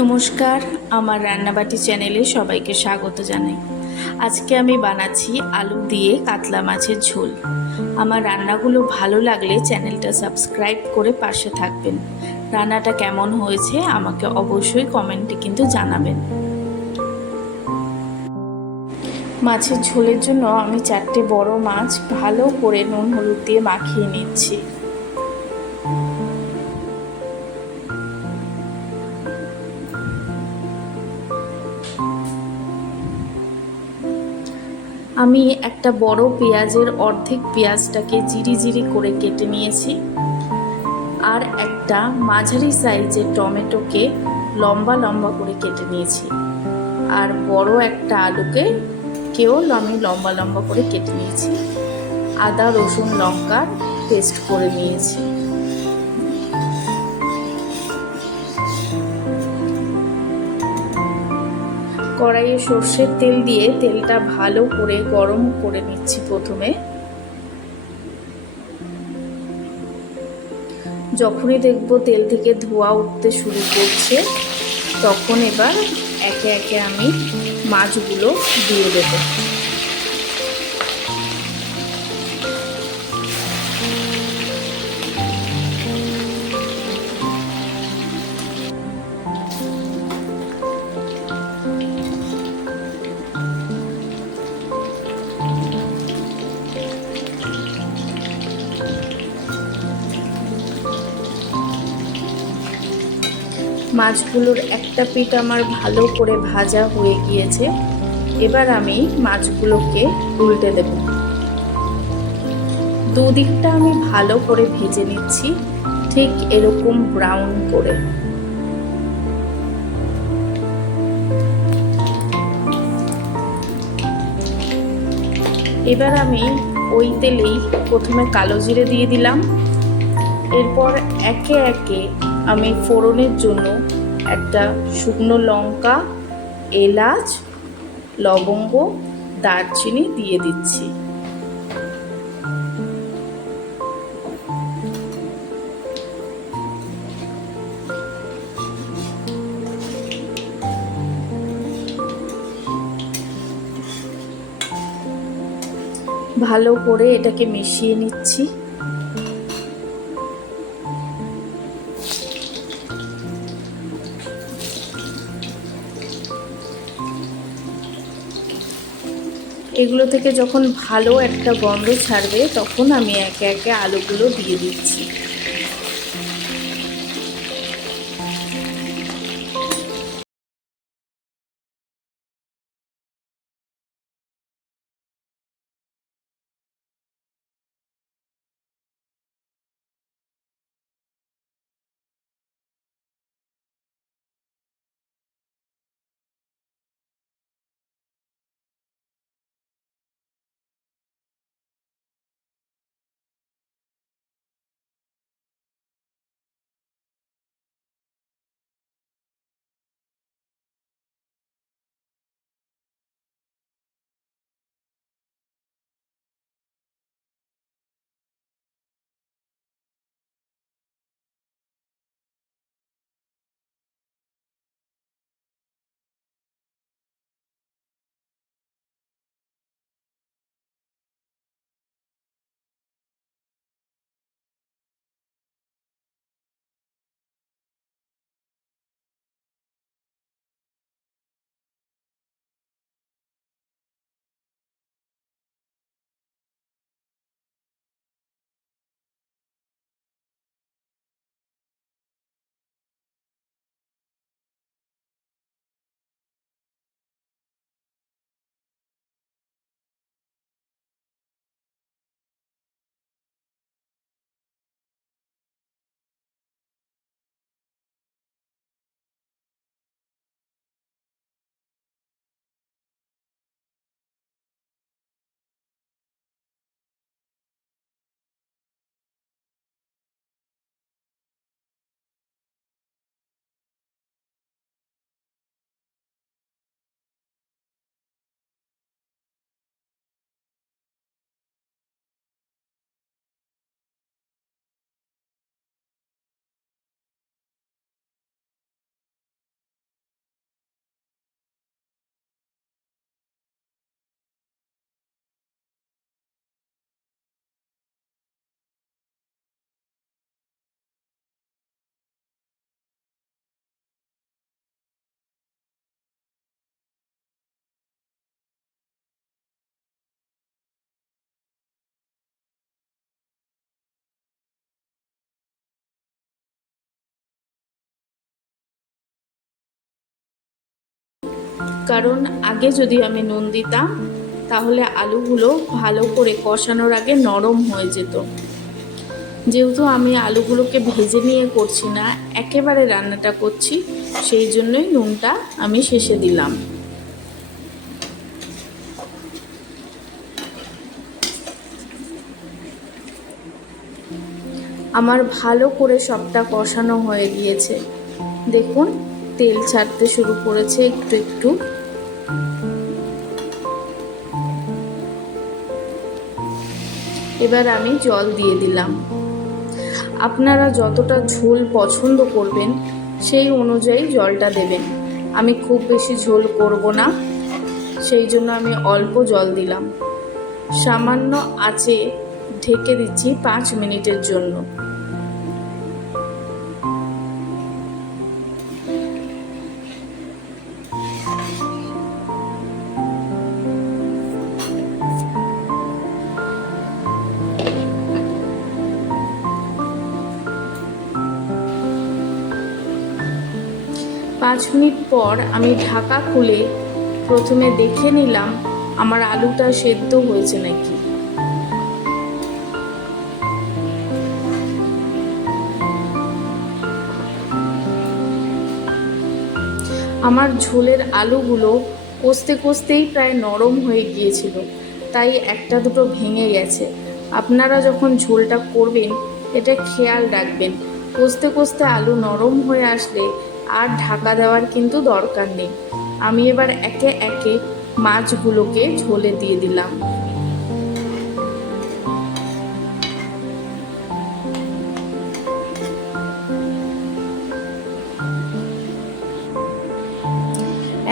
নমস্কার, আমার রান্নাবাটি চ্যানেলে সবাইকে স্বাগত জানাই। আজকে আমি বানাচ্ছি আলু দিয়ে কাতলা মাছের ঝোল। আমার রান্নাগুলো ভালো লাগলে চ্যানেলটা সাবস্ক্রাইব করে পাশে থাকবেন। রান্নাটা কেমন হয়েছে আমাকে অবশ্যই কমেন্টে কিন্তু জানাবেন। মাছের ঝোলের জন্য আমি 4টে বড় মাছ ভালো করে নুন হলুদ দিয়ে মাখিয়ে নিচ্ছি। আমি একটা বড় পেঁয়াজের অর্ধেক পেঁয়াজটাকে জিরি জিরি করে কেটে নিয়েছি, আর একটা মাঝারি সাইজের টমেটোকে লম্বা লম্বা করে কেটে নিয়েছি, আর বড় একটা আলুকে আমি লম্বা লম্বা করে কেটে নিয়েছি। আদা রসুন লঙ্কার পেস্ট করে নিয়েছি। কড়াইয়ে সর্ষের তেল দিয়ে তেলটা ভালো করে গরম করে নিচ্ছি। প্রথমে যখনই দেখব তেল থেকে ধোঁয়া উঠতে শুরু করছে, তখন এবার একে একে আমি মাছগুলো দিয়ে দেব। মাছগুলোর একটা পিঠ আমার ভালো করে ভাজা হয়ে গিয়েছে। এবার আমি মাছগুলোকে উল্টে দেব। দুদিকটা আমি ভালো করে ভেজে নিচ্ছি, ঠিক এরকম ব্রাউন করে। এবার আমি ওই তেলেই প্রথমে কালো জিরে দিয়ে দিলাম। এরপর একে একে আমি ফোড়নের জন্য একটা শুকনো লঙ্কা, এলাচ, লবঙ্গ, দারচিনি দিয়ে দিচ্ছি। ভালো করে এটাকে মিশিয়ে নিচ্ছি। এগুলো থেকে যখন ভালো একটা গন্ধ ছাড়বে, তখন আমি একে একে আলুগুলো দিয়ে দিচ্ছি। কারণ আগে যদি আমি নুন দিতাম তাহলে আলুগুলো ভালো করে কষানোর আগে নরম হয়ে যেত। যেহেতু আমি আলুগুলোকে ভেজে নিয়ে করছি না, একেবারে রান্নাটা করছি, সেই জন্যই নুনটা আমি শেষে দিলাম। আমার ভালো করে সবটা কষানো হয়ে গিয়েছে। দেখুন তেল ছাড়তে শুরু করেছে একটু একটু। এবার আমি জল দিয়ে দিলাম। আপনারা যতটা ঝোল পছন্দ করবেন সেই অনুযায়ী জলটা দেবেন। আমি খুব বেশি ঝোল করব না, সেই জন্য আমি অল্প জল দিলাম। সামান্য আঁচে ঢেকে দিচ্ছি 5 মিনিটের জন্য। পাঁচ মিনিট পর আমি ঢাকা খুলে প্রথমে দেখে নিলাম আমার আলুটা সেদ্ধ হয়েছে নাকি। আমার ঝোলের আলুগুলো কষতে কষতেই প্রায় নরম হয়ে গিয়েছিল, তাই একটা দুটো ভেঙে গেছে। আপনারা যখন ঝোলটা করবেন এটা খেয়াল রাখবেন, কষতে কষতে আলু নরম হয়ে আসলে আর ঢাকা দেওয়ার কিন্তু দরকার নেই। আমি এবার একে একে মাছগুলোকে ঝোলে দিয়ে দিলাম।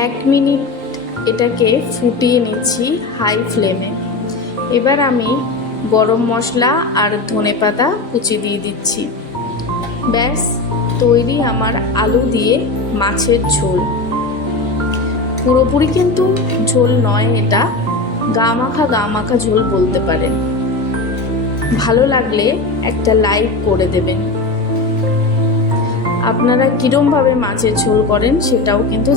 এক মিনিট এটাকে ফুটিয়ে নিচ্ছি হাই ফ্লেমে। এবার আমি গরম মশলা আর ধনেপাতা কুচি দিয়ে দিচ্ছি। ব্যাস তৈরি আমার আলু দিয়ে মাছের ঝোল। পুরোপুরি কিন্তু ঝোল নয়, এটা গা মাখা ঝোল বলতে পারেন। ভালো লাগলে একটা লাইক করে দেবেন। আপনারা কীরমভাবে মাছের ঝোল করেন সেটাও কিন্তু